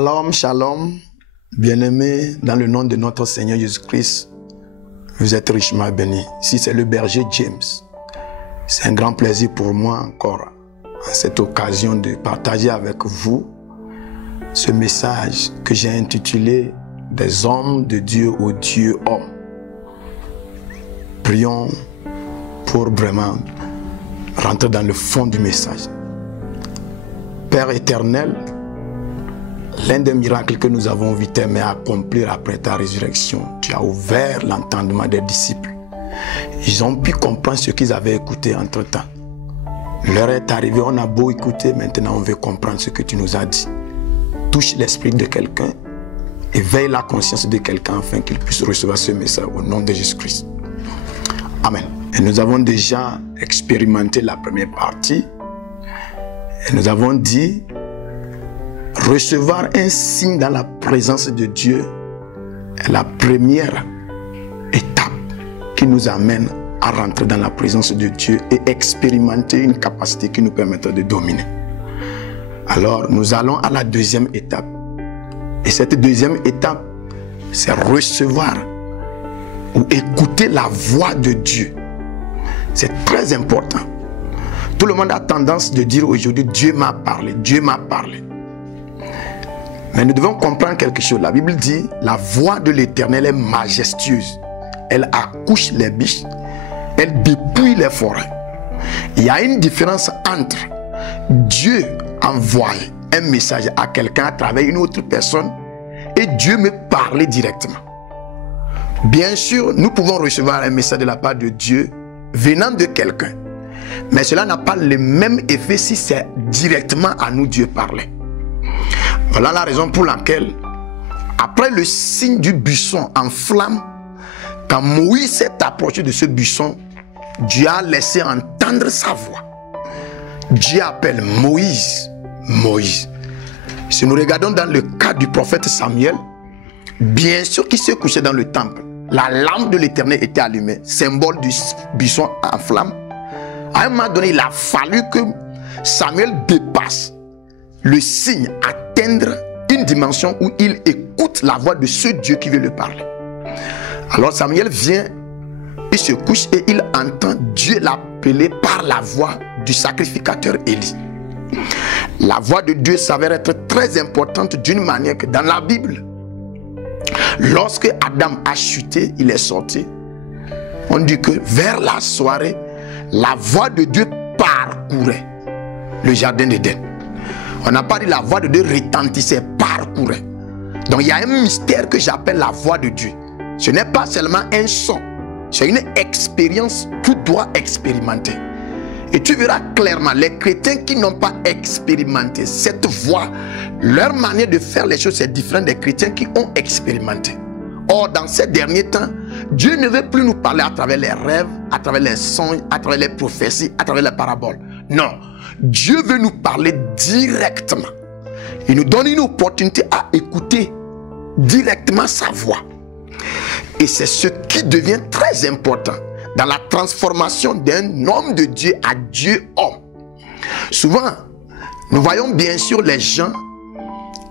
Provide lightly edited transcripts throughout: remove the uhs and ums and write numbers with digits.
Shalom, shalom, bien-aimés, dans le nom de notre Seigneur Jésus-Christ, vous êtes richement bénis. Ici, c'est le berger James. C'est un grand plaisir pour moi encore, à cette occasion, de partager avec vous ce message que j'ai intitulé « Des hommes de Dieu au Dieu homme ». Prions pour vraiment rentrer dans le fond du message. Père éternel, l'un des miracles que nous avons vu t'aimer accomplir après ta résurrection, tu as ouvert l'entendement des disciples. Ils ont pu comprendre ce qu'ils avaient écouté entre-temps. L'heure est arrivée, on a beau écouter, maintenant on veut comprendre ce que tu nous as dit. Touche l'esprit de quelqu'un, éveille la conscience de quelqu'un afin qu'il puisse recevoir ce message au nom de Jésus-Christ. Amen. Et nous avons déjà expérimenté la première partie. Et nous avons dit recevoir un signe dans la présence de Dieu est la première étape qui nous amène à rentrer dans la présence de Dieu et expérimenter une capacité qui nous permettra de dominer. Alors, nous allons à la deuxième étape. Et cette deuxième étape, c'est recevoir ou écouter la voix de Dieu. C'est très important. Tout le monde a tendance de dire aujourd'hui, Dieu m'a parlé, Dieu m'a parlé. Mais nous devons comprendre quelque chose. La Bible dit, la voix de l'Éternel est majestueuse. Elle accouche les biches, elle dépouille les forêts. Il y a une différence entre Dieu envoyer un message à quelqu'un à travers une autre personne et Dieu me parler directement. Bien sûr, nous pouvons recevoir un message de la part de Dieu venant de quelqu'un. Mais cela n'a pas le même effet si c'est directement à nous Dieu parlait. Voilà la raison pour laquelle, après le signe du buisson en flamme, quand Moïse s'est approché de ce buisson, Dieu a laissé entendre sa voix. Dieu appelle Moïse, Moïse. Si nous regardons dans le cas du prophète Samuel, bien sûr qu'il se couchait dans le temple. La lampe de l'Éternel était allumée, symbole du buisson en flamme. À un moment donné, il a fallu que Samuel dépasse le signe, atteindre une dimension où il écoute la voix de ce Dieu qui veut le parler. Alors Samuel vient, il se couche et il entend Dieu l'appeler par la voix du sacrificateur Élie. La voix de Dieu s'avère être très importante d'une manière que dans la Bible, lorsque Adam a chuté, il est sorti. On dit que vers la soirée, la voix de Dieu parcourait le jardin d'Éden. On n'a pas dit la voix de Dieu retentissait, parcourait. Donc il y a un mystère que j'appelle la voix de Dieu. Ce n'est pas seulement un son, c'est une expérience que tu dois expérimenter. Et tu verras clairement, les chrétiens qui n'ont pas expérimenté cette voix, leur manière de faire les choses est différente des chrétiens qui ont expérimenté. Or, dans ces derniers temps, Dieu ne veut plus nous parler à travers les rêves, à travers les songes, à travers les prophéties, à travers les paraboles. Non, Dieu veut nous parler directement. Il nous donne une opportunité à écouter directement sa voix. Et c'est ce qui devient très important dans la transformation d'un homme de Dieu à Dieu homme. Souvent, nous voyons bien sûr les gens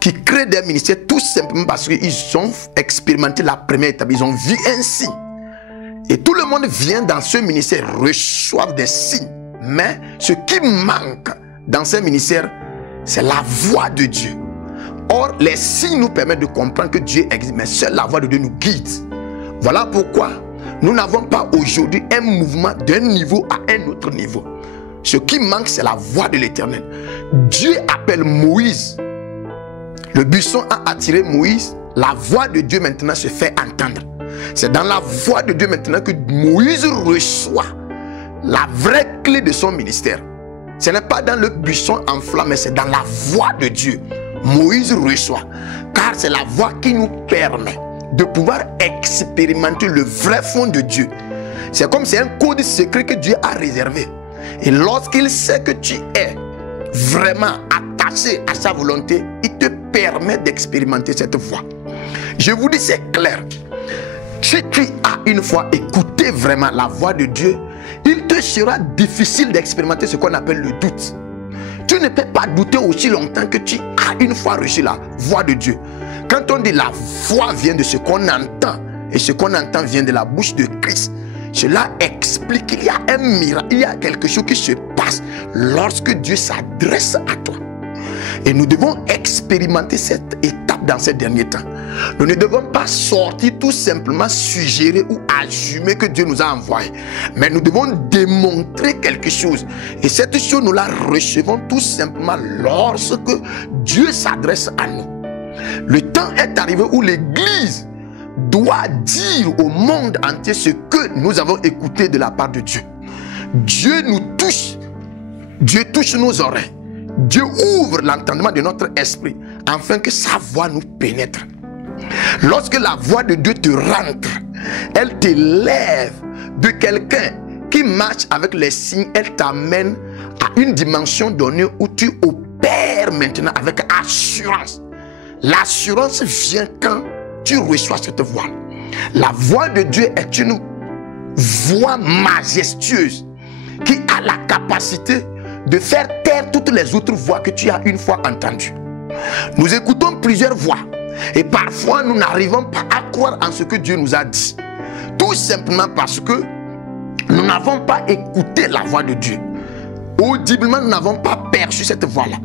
qui créent des ministères tout simplement parce qu'ils ont expérimenté la première étape, ils ont vu un signe. Et tout le monde vient dans ce ministère, reçoivent des signes. Mais ce qui manque dans ce ministère, c'est la voix de Dieu. Or, les signes nous permettent de comprendre que Dieu existe, mais seule la voix de Dieu nous guide. Voilà pourquoi nous n'avons pas aujourd'hui un mouvement d'un niveau à un autre niveau. Ce qui manque, c'est la voix de l'Éternel. Dieu appelle Moïse. Le buisson a attiré Moïse. La voix de Dieu maintenant se fait entendre. C'est dans la voix de Dieu maintenant que Moïse reçoit la vraie clé de son ministère. Ce n'est pas dans le buisson en flamme, mais c'est dans la voix de Dieu. Moïse reçoit. Car c'est la voix qui nous permet de pouvoir expérimenter le vrai fond de Dieu. C'est comme c'est un code secret que Dieu a réservé. Et lorsqu'il sait que tu es vraiment attaché à sa volonté, il te permet d'expérimenter cette voix. Je vous dis, c'est clair. Si tu as une fois écouté vraiment la voix de Dieu, il te sera difficile d'expérimenter ce qu'on appelle le doute. Tu ne peux pas douter aussi longtemps que tu as une fois reçu la voix de Dieu. Quand on dit la voix vient de ce qu'on entend, et ce qu'on entend vient de la bouche de Christ, cela explique qu'il y a un miracle, il y a quelque chose qui se passe lorsque Dieu s'adresse à toi. Et nous devons expérimenter cette étape dans ces derniers temps. Nous ne devons pas sortir tout simplement suggérer ou assumer que Dieu nous a envoyés. Mais nous devons démontrer quelque chose. Et cette chose, nous la recevons tout simplement lorsque Dieu s'adresse à nous. Le temps est arrivé où l'Église doit dire au monde entier ce que nous avons écouté de la part de Dieu. Dieu nous touche. Dieu touche nos oreilles. Dieu ouvre l'entendement de notre esprit afin que sa voix nous pénètre. Lorsque la voix de Dieu te rentre, elle t'élève de quelqu'un qui marche avec les signes, elle t'amène à une dimension donnée où tu opères maintenant avec assurance. L'assurance vient quand tu reçois cette voix. La voix de Dieu est une voix majestueuse qui a la capacité de faire taire toutes les autres voix que tu as une fois entendues. Nous écoutons plusieurs voix et parfois nous n'arrivons pas à croire en ce que Dieu nous a dit. Tout simplement parce que nous n'avons pas écouté la voix de Dieu. Audiblement, nous n'avons pas perçu cette voix-là.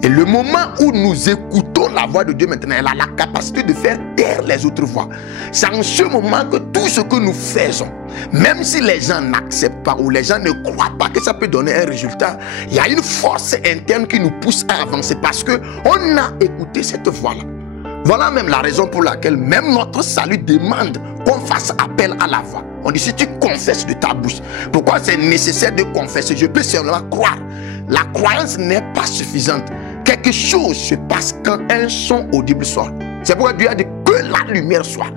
Et le moment où nous écoutons la voix de Dieu maintenant, elle a la capacité de faire taire les autres voix. C'est en ce moment que tout ce que nous faisons, même si les gens n'acceptent pas ou les gens ne croient pas que ça peut donner un résultat, il y a une force interne qui nous pousse à avancer parce qu'on a écouté cette voix-là. Voilà même la raison pour laquelle même notre salut demande qu'on fasse appel à la voix. On dit si tu confesses de ta bouche, pourquoi c'est nécessaire de confesser? Je peux seulement croire. La croyance n'est pas suffisante. Quelque chose se passe quand un son audible sort. C'est pourquoi Dieu a dit que la lumière soit.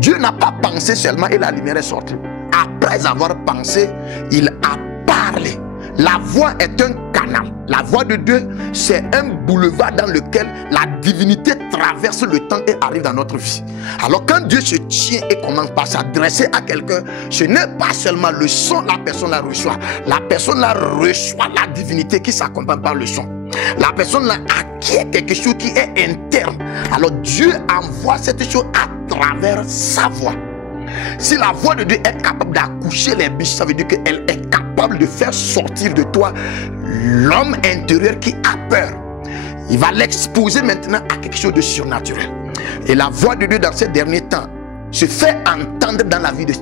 Dieu n'a pas pensé seulement et la lumière est sortie. Après avoir pensé, il a parlé. La voix est un canal. La voix de Dieu, c'est un boulevard dans lequel la divinité traverse le temps et arrive dans notre vie. Alors quand Dieu se tient et commence par s'adresser à quelqu'un, ce n'est pas seulement le son, la personne la reçoit. La personne la reçoit la divinité qui s'accompagne par le son. La personne là acquiert quelque chose qui est interne. Alors Dieu envoie cette chose à travers sa voix. Si la voix de Dieu est capable d'accoucher les biches, ça veut dire qu'elle est capable de faire sortir de toi l'homme intérieur qui a peur. Il va l'exposer maintenant à quelque chose de surnaturel. Et la voix de Dieu dans ces derniers temps se fait entendre dans la vie de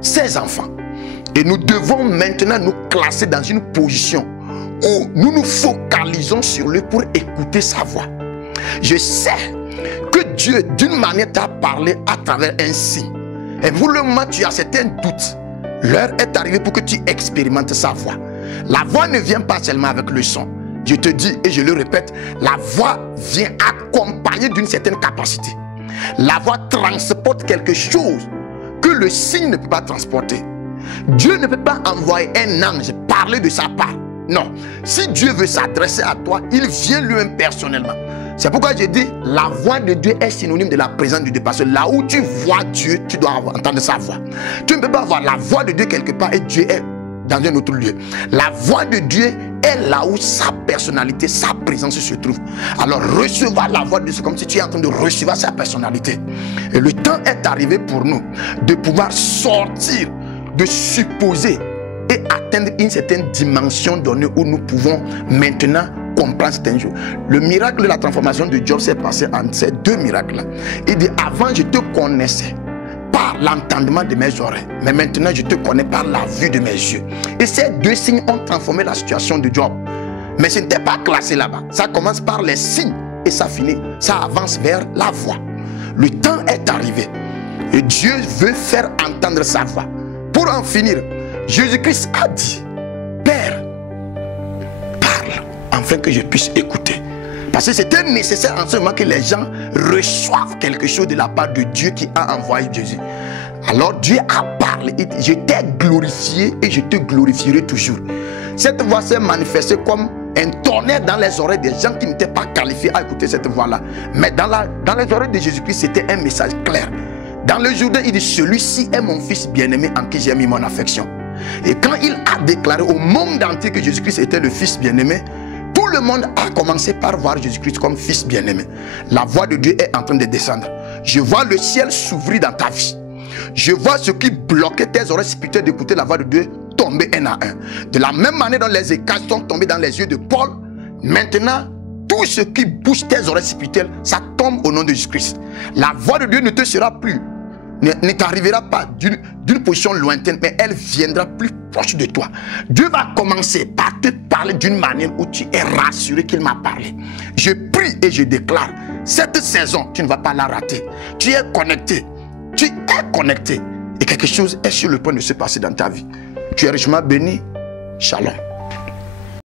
ses enfants. Et nous devons maintenant nous classer dans une position où nous nous focalisons sur lui pour écouter sa voix. Je sais que Dieu d'une manière t'a parlé à travers un signe. Et pour le moment tu as certains doutes. L'heure est arrivée pour que tu expérimentes sa voix. La voix ne vient pas seulement avec le son. Je te dis et je le répète, la voix vient accompagnée d'une certaine capacité. La voix transporte quelque chose que le signe ne peut pas transporter. Dieu ne peut pas envoyer un ange parler de sa part. Non, si Dieu veut s'adresser à toi, il vient lui-même personnellement. C'est pourquoi je dis, la voix de Dieu est synonyme de la présence de Dieu. Parce que là où tu vois Dieu, tu dois entendre sa voix. Tu ne peux pas avoir la voix de Dieu quelque part et Dieu est dans un autre lieu. La voix de Dieu est là où sa personnalité, sa présence se trouve. Alors recevoir la voix de Dieu, c'est comme si tu es en train de recevoir sa personnalité. Et le temps est arrivé pour nous de pouvoir sortir, de supposer et atteindre une certaine dimension donnée où nous pouvons maintenant comprendre certains jours. Le miracle de la transformation de Job s'est passé entre ces deux miracles-là. Il dit, avant je te connaissais par l'entendement de mes oreilles, mais maintenant je te connais par la vue de mes yeux. Et ces deux signes ont transformé la situation de Job. Mais ce n'était pas classé là-bas. Ça commence par les signes et ça finit, ça avance vers la voix. Le temps est arrivé et Dieu veut faire entendre sa voix. Pour en finir, Jésus-Christ a dit, Père, parle afin que je puisse écouter. Parce que c'était nécessaire en ce moment que les gens reçoivent quelque chose de la part de Dieu qui a envoyé Jésus. Alors Dieu a parlé, il dit, je t'ai glorifié et je te glorifierai toujours. Cette voix s'est manifestée comme un tonnerre dans les oreilles des gens qui n'étaient pas qualifiés à écouter cette voix-là. Mais dans les oreilles de Jésus-Christ, c'était un message clair. Dans le Jourdain, il dit, celui-ci est mon fils bien-aimé en qui j'ai mis mon affection. Et quand il a déclaré au monde entier que Jésus-Christ était le fils bien-aimé, tout le monde a commencé par voir Jésus-Christ comme fils bien-aimé. La voix de Dieu est en train de descendre. Je vois le ciel s'ouvrir dans ta vie. Je vois ce qui bloquait tes oreilles spirituelles d'écouter la voix de Dieu tomber un à un. De la même manière dont les écailles sont tombées dans les yeux de Paul, maintenant, tout ce qui bouge tes oreilles spirituelles, ça tombe au nom de Jésus-Christ. La voix de Dieu ne te sera plus, ne t'arrivera pas d'une position lointaine, mais elle viendra plus proche de toi. Dieu va commencer par te parler d'une manière où tu es rassuré qu'il m'a parlé. Je prie et je déclare, cette saison, tu ne vas pas la rater. Tu es connecté. Tu es connecté. Et quelque chose est sur le point de se passer dans ta vie. Tu es richement béni. Shalom.